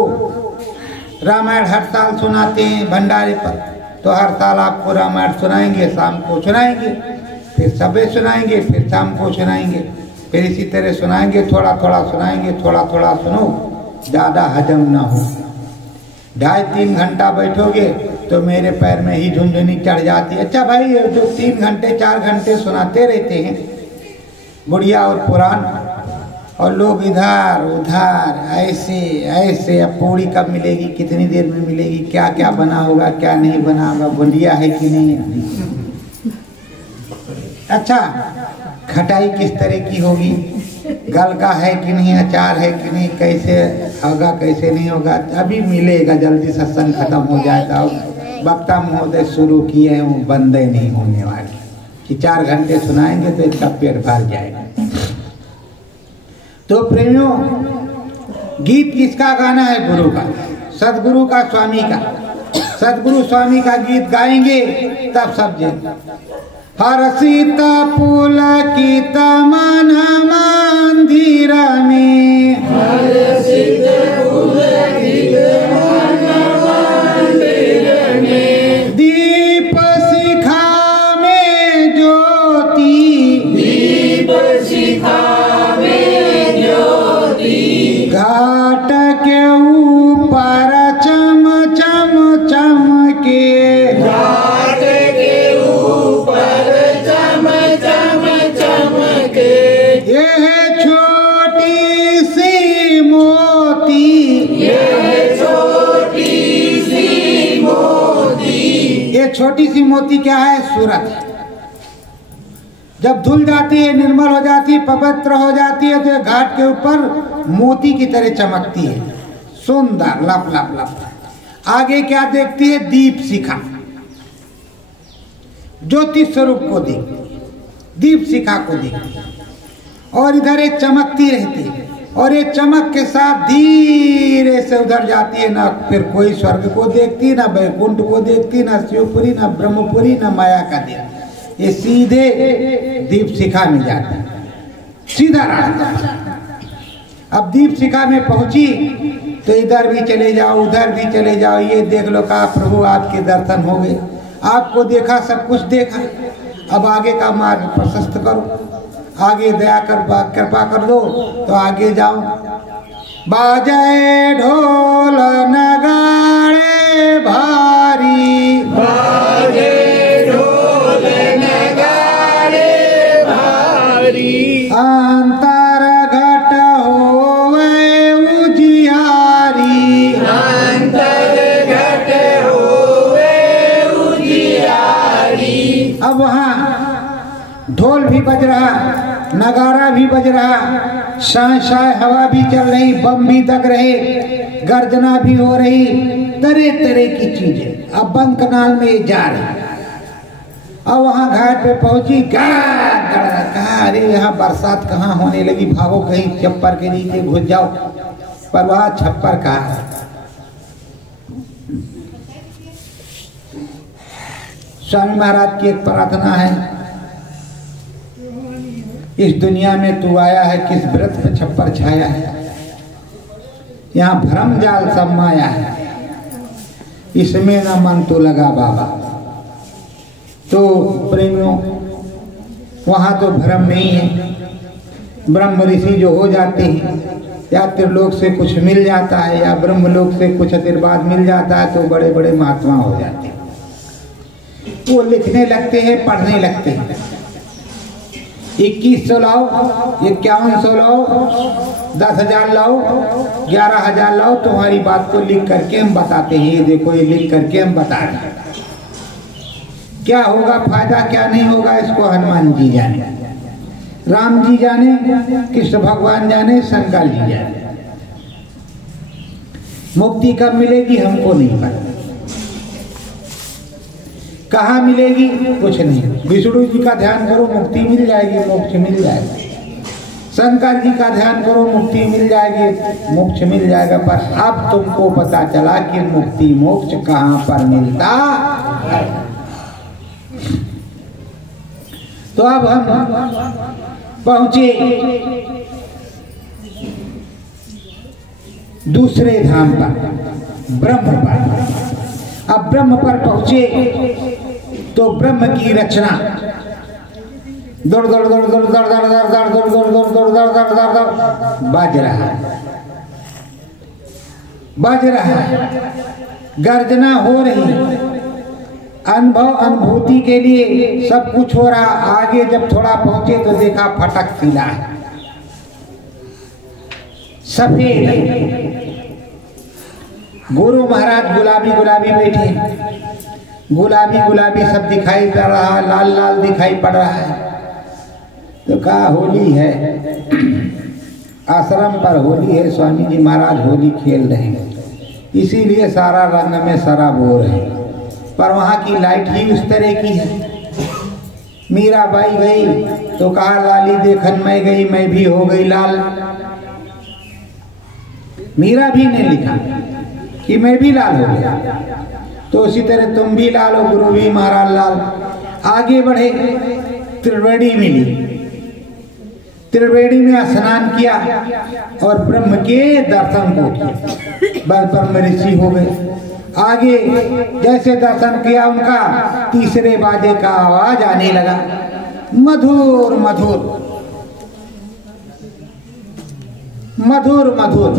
रामायण हर साल सुनाते हैं भंडारे पर, तो हर साल आपको रामायण सुनाएंगे, शाम को सुनाएंगे, फिर सुबह सुनाएंगे, फिर शाम को सुनाएंगे, फिर इसी तरह सुनाएंगे, थोड़ा थोड़ा सुनाएंगे, थोड़ा थोड़ा सुनो, ज़्यादा हजम ना हो। 2.5-3 घंटा बैठोगे तो मेरे पैर में ही झुनझुनी चढ़ जाती है। अच्छा भाई, जो 3 घंटे 4 घंटे सुनाते रहते हैं बुढ़िया और पुराण, और लोग इधर उधर ऐसे ऐसे, अब पूरी कब मिलेगी, कितनी देर में मिलेगी, क्या क्या बना होगा, क्या नहीं बना होगा, बुंदिया है कि नहीं, अच्छा खटाई किस तरह की होगी, गलका है कि नहीं, अचार है कि नहीं, कैसे होगा कैसे नहीं होगा, अभी मिलेगा। जल्दी सत्संग खत्म हो जाएगा। वक्ता महोदय शुरू किए हैं, वो बंदे नहीं होने वाले कि 4 घंटे सुनाएंगे तो इसका पेट भर जाएगा। तो प्रेमियों, गीत किसका गाना है? गुरु का, सदगुरु का, स्वामी का। सदगुरु स्वामी का गीत गाएंगे तब सब जन हर सीता पुल की तमन मंदिर में, हर सीता पुल की तमन मंदिर में, दीप शिखा में ज्योति, दीप शिखा में ज्योति, घाट के ऊपर चम चम चमके, घाट के ऊपर चम चम चमके, ये छोटी सी मोती, ये छोटी सी मोती। ये छोटी सी मोती क्या है? सूरत। जब धुल जाती है, निर्मल हो जाती है, पवित्र हो जाती है, तो ये घाट के ऊपर मोती की तरह चमकती है, सुंदर लप लप लप। आगे क्या देखती है? दीप शिखा, ज्योति स्वरूप को देखती, दीप शिखा को देखती, और इधर एक चमकती रहती है, और ये चमक के साथ धीरे से उधर जाती है। ना फिर कोई स्वर्ग को देखती, ना वैकुंठ को देखती, ना शिवपुरी, ना ब्रह्मपुरी, ना माया का देखती, ये सीधे दीप शिखा में जाता है, सीधा रास्ता। अब दीप शिखा में पहुंची तो इधर भी चले जाओ, उधर भी चले जाओ, ये देख लो कहा प्रभु आपके दर्शन हो गए, आपको देखा, सब कुछ देखा, अब आगे का मार्ग प्रशस्त करो, आगे दया कर कृपा कर दो तो आगे जाओ। बाजे ढोल नगाड़े भारी, बाजे ढोल नगाड़े भारी, अंतर घट होवे उजियारी, अंतर घट होवे उजियारी। अब वहाँ ढोल भी बज रहा, नगारा भी बज रहा, शाय शाय हवा भी चल रही, बम भी दग रहे, गर्जना भी हो रही, तरह तरह की चीजें। अब बंद कनाल में जा रही। अब वहां घाट पे पहुंची, कहा अरे यहाँ बरसात कहाँ होने लगी, भागो कहीं छप्पर के नीचे घुस जाओ। पर वहां छप्पर कहा, स्वामी महाराज की एक प्रार्थना है, इस दुनिया में तू आया है, किस व्रत पे छप्पर छाया है, यहाँ भ्रम जाल सब माया है, इसमें ना मन तो लगा बाबा। तो प्रेमियों, वहाँ तो भ्रम नहीं है, ब्रह्म ऋषि जो हो जाते हैं, या त्रिलोक से कुछ मिल जाता है, या ब्रह्मलोक से कुछ आशीर्वाद मिल जाता है, तो बड़े बड़े महात्मा हो जाते हैं। वो लिखने लगते हैं, पढ़ने लगते हैं, 2100 लाओ, 5100 लाओ, 10,000 लाओ, 11,000 लाओ, तुम्हारी बात को लिख करके हम बताते हैं। ये देखो, ये लिख करके हम बता रहे हैं, क्या होगा फायदा क्या नहीं होगा, इसको हनुमान जी जाने। राम जी जाने, कृष्ण भगवान जाने, शंकर जी जाने। मुक्ति कब मिलेगी हमको नहीं पता, कहाँ मिलेगी कुछ नहीं। विष्णु जी का ध्यान करो मुक्ति मिल जाएगी, मोक्ष मिल जाएगा। शंकर जी का ध्यान करो मुक्ति मिल जाएगी, मोक्ष मिल जाएगा। पर अब तुमको पता चला कि मुक्ति मोक्ष कहाँ पर मिलता है। तो अब हम पहुंचे दूसरे धाम पर, ब्रह्म पर। अब ब्रह्म पर पहुंचे तो ब्रह्म की रचना दौड़ दौड़ दौड़ दौड़ दौड़ दौड़ दौड़ दौड़ दौड़ दौड़ दौड़ दौड़ दौड़ दौड़ दौड़ दौड़ बाज रहा है, बाज रहा है, गर्जना हो रही, अनुभव अनुभूति के लिए सब कुछ हो रहा। आगे जब थोड़ा पहुंचे तो देखा फटक सिला है, सफेद। गुरु महाराज गुलाबी गुलाबी बैठे, गुलाबी गुलाबी सब दिखाई पड़ रहा है, लाल लाल दिखाई पड़ रहा है। तो कहा होली है, आश्रम पर होली है, स्वामी जी महाराज होली खेल रहे हैं, इसीलिए सारा रंग में शराब हो रहे हैं। पर वहाँ की लाइट ही उस तरह की है। मीराबाई गई तो कहा लाली देखन मैं गई, मैं भी हो गई लाल। मीरा भी ने लिखा कि मैं भी लाल हो गया, तो उसी तरह तुम भी लाल हो, गुरु भी महाराज लाल। आगे बढ़े, त्रिवेणी मिली, त्रिवेणी में स्नान किया और ब्रह्म के दर्शन को किया, बस ब्रह्म ऋषि हो गए। आगे जैसे दर्शन किया उनका, तीसरे बाजे का आवाज आने लगा, मधुर मधुर मधुर मधुर।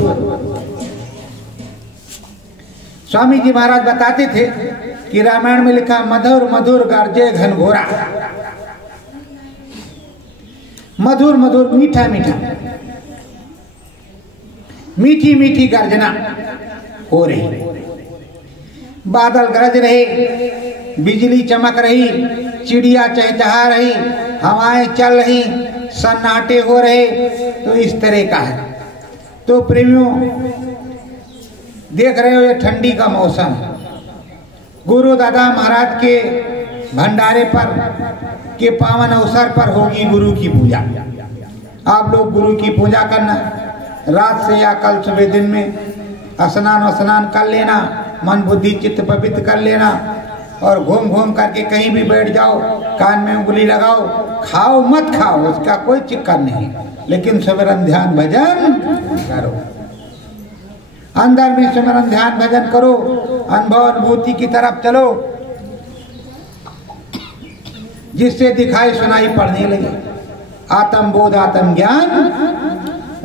स्वामी जी महाराज बताते थे कि रामायण में लिखा मधुर मधुर गर्जे घनघोरा, मधुर मधुर मीठा मीठा, मीठी मीठी गर्जना हो रही, बादल गरज रहे, बिजली चमक रही, चिड़िया चहचहा रही, हवाएं चल रही, सन्नाटे हो रहे। तो इस तरह का है। तो प्रेमियों देख रहे हो ये ठंडी का मौसम, गुरु दादा महाराज के भंडारे पर के पावन अवसर पर होगी गुरु की पूजा। आप लोग गुरु की पूजा करना, रात से या कल सुबह दिन में स्नान कर लेना, मन बुद्धि चित्त पवित्र कर लेना और घूम घूम करके कहीं भी बैठ जाओ, कान में उंगली लगाओ, खाओ मत खाओ उसका कोई चिक्कर नहीं, लेकिन सिमरन ध्यान भजन करो, अंदर में सिमरन ध्यान भजन करो, अनुभव अनुभूति की तरफ चलो, जिससे दिखाई सुनाई पड़ने लगे, आत्म बोध आत्म ज्ञान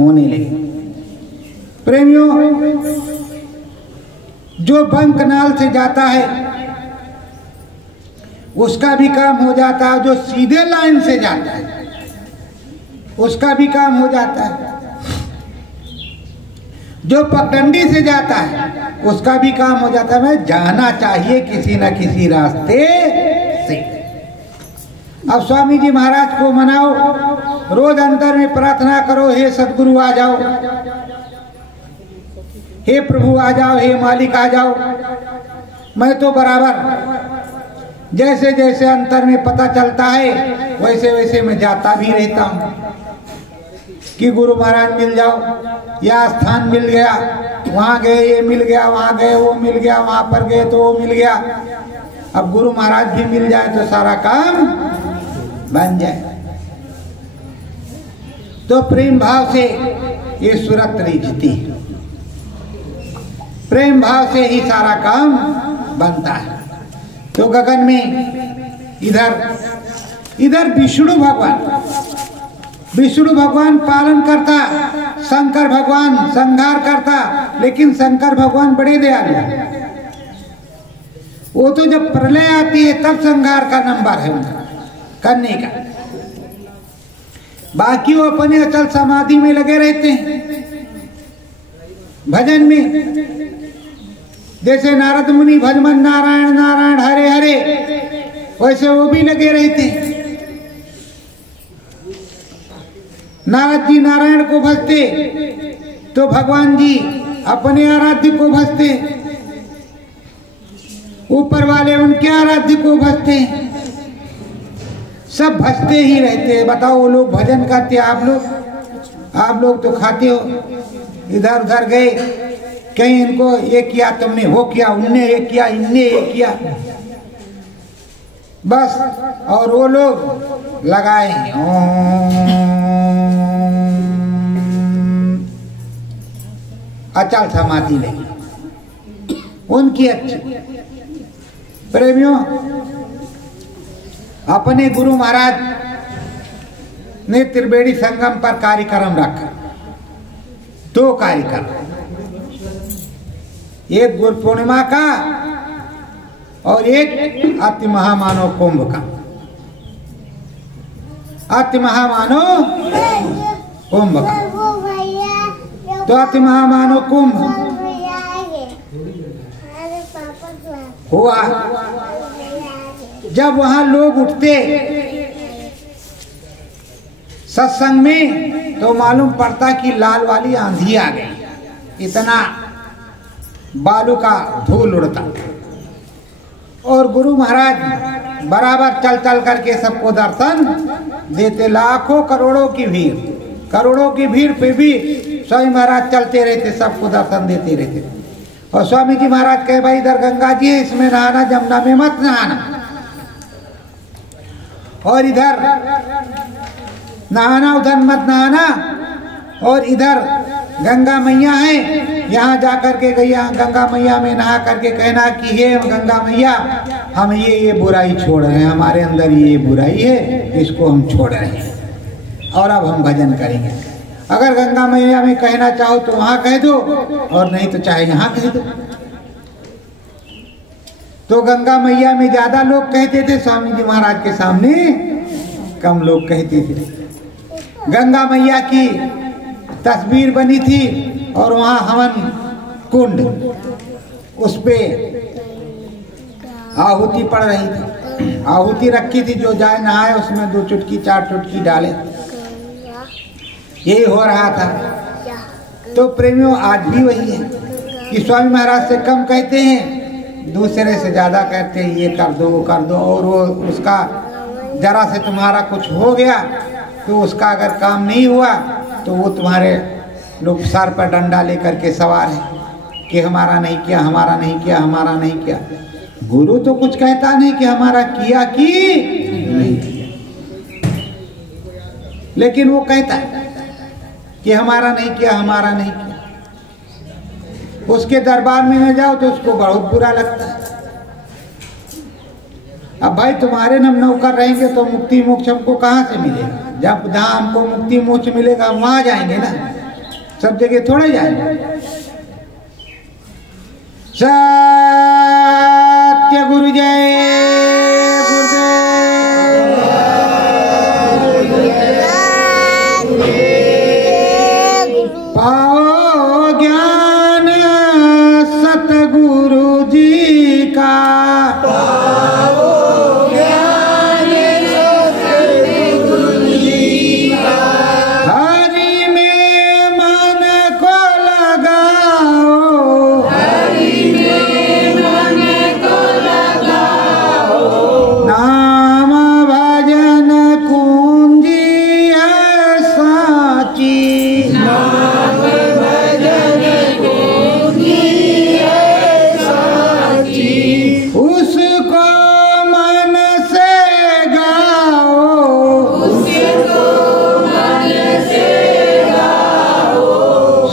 होने लगे। प्रेमियों जो बंक नाल से जाता है उसका भी काम हो जाता है, जो सीधे लाइन से जाता है उसका भी काम हो जाता है, जो पगडंडी से जाता है उसका भी काम हो जाता है। मैं जाना चाहिए किसी न किसी रास्ते से। अब स्वामी जी महाराज को मनाओ, रोज अंदर में प्रार्थना करो, हे सदगुरु आ जाओ, हे प्रभु आ जाओ, हे मालिक आ जाओ। मैं तो बराबर जैसे जैसे अंतर में पता चलता है वैसे वैसे मैं जाता भी रहता हूँ कि गुरु महाराज मिल जाओ, या स्थान मिल गया, वहाँ गए ये मिल गया, वहाँ गए वो मिल गया, वहाँ पर गए तो वो मिल गया। अब गुरु महाराज भी मिल जाए तो सारा काम बन जाए। तो प्रेम भाव से ये सूरत रिझती है, प्रेम भाव से ही सारा काम बनता है। तो गगन में इधर विष्णु भगवान पालन करता, शंकर भगवान संहार करता, लेकिन शंकर भगवान बड़े दयालु हैं। वो तो जब प्रलय आती है तब संहार का नंबर है उनका करने का, बाकी वो अपने अचल समाधि में लगे रहते हैं भजन में। जैसे नारद मुनि भजमन नारायण नारायण हरे हरे, वैसे वो भी लगे रहते हैं। नारद जी नारायण को भजते तो भगवान जी अपने आराध्य को भजते, ऊपर वाले उनके आराध्य को भजते, सब भजते ही रहते हैं। बताओ वो लोग भजन करते, आप लोग तो खाते हो, इधर उधर गए, कहीं इनको ये किया तुमने, वो किया, उनने ये किया, इनने ये किया, बस। और वो लोग लगाए अचल समाधि लगी उनकी। अच्छी प्रेमियों, अपने गुरु महाराज ने त्रिवेणी संगम पर कार्यक्रम रखा, 2 कार्यक्रम, एक गुरु पूर्णिमा का और एक अति महामानव कुंभ का। अति महामानव कुंभ का, तो अति महामानव कुंभ हुआ। जब वहां लोग उठते सत्संग में तो मालूम पड़ता कि लाल वाली आंधी आ गई, इतना बालू का धूल उड़ता। और गुरु महाराज बराबर चल चल करके सबको दर्शन देते। लाखों करोड़ों की भीड़ पे भी स्वामी महाराज चलते रहते, सबको दर्शन देते रहते। और स्वामी जी महाराज कहे भाई इधर गंगा जी है, इसमें नहाना, जमुना में मत नहाना, और इधर नहाना उधर मत नहाना, और इधर गंगा मैया है, यहाँ जा करके गंगा मैया में नहा करके कहना कि हे गंगा मैया, हम ये बुराई छोड़ रहे हैं, हमारे अंदर ये बुराई है, इसको हम छोड़ रहे हैं और अब हम भजन करेंगे। अगर गंगा मैया में कहना चाहो तो वहां कह दो, और नहीं तो चाहे यहाँ कह दो। तो गंगा मैया में ज्यादा लोग कहते थे, स्वामी जी महाराज के सामने कम लोग कहते थे। गंगा मैया की तस्वीर बनी थी और वहां हवन कुंड, उस पे आहुति पड़ रही थी, आहुति रखी थी, जो जाए नहाए उसमें 2 चुटकी 4 चुटकी डाले, यही हो रहा था। तो प्रेमियों, आज भी वही है कि स्वामी महाराज से कम कहते हैं, दूसरे से ज्यादा कहते हैं ये कर दो वो कर दो, और वो उसका जरा से तुम्हारा कुछ हो गया तो उसका अगर काम नहीं हुआ तो वो तुम्हारे लोग सर पर डंडा लेकर के सवार है कि हमारा नहीं किया, हमारा नहीं किया, हमारा नहीं किया। गुरु तो कुछ कहता नहीं कि हमारा किया कि नहीं किया, लेकिन वो कहता है कि हमारा नहीं किया, हमारा नहीं किया। उसके दरबार में न जाओ तो उसको बहुत बुरा लगता है। अब भाई तुम्हारे हम नौकर रहेंगे तो मुक्ति मोक्ष हमको कहाँ से मिलेगा? जब जहाँ हमको मुक्ति मोक्ष मिलेगा वहां जाएंगे ना, सब जगह थोड़े जाएंगे। सत्य गुरु जय गुरुदेव। पाओ ज्ञान सतगुरु जी का,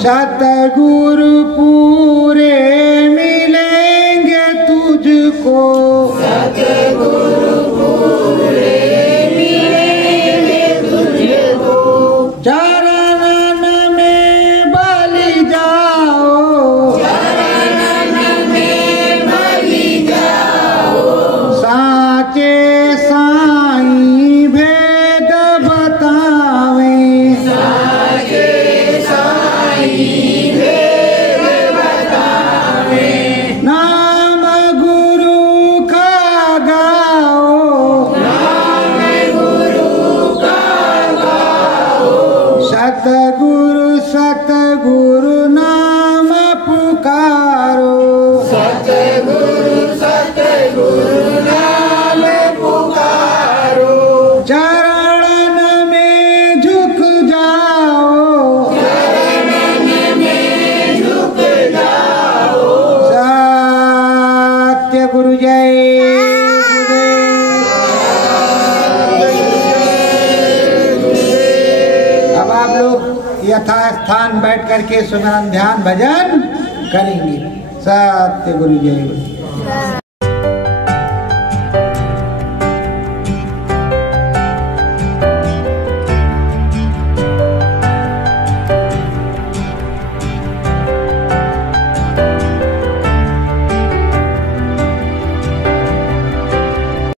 सतगुरु पूरे मिलेंगे तुझको, सतगुरु पूरे मिलेंगे तुझको। चरणन में बलि जाओ, चरणन में बलि जाओ। साचे साईं भेद बतावे, साचे साईं भेद सतगुरु नाम पुकारो, सतगुरु नाम पुकारो, चरणन में झुक जाओ, चरणन में झुक जाओ। सत्य गुरु जय गुरुदेव। अब आप लोग यथास्थान बैठ करके सुमरन ध्यान भजन करेंगे। सत्य गुरु जय गुरु।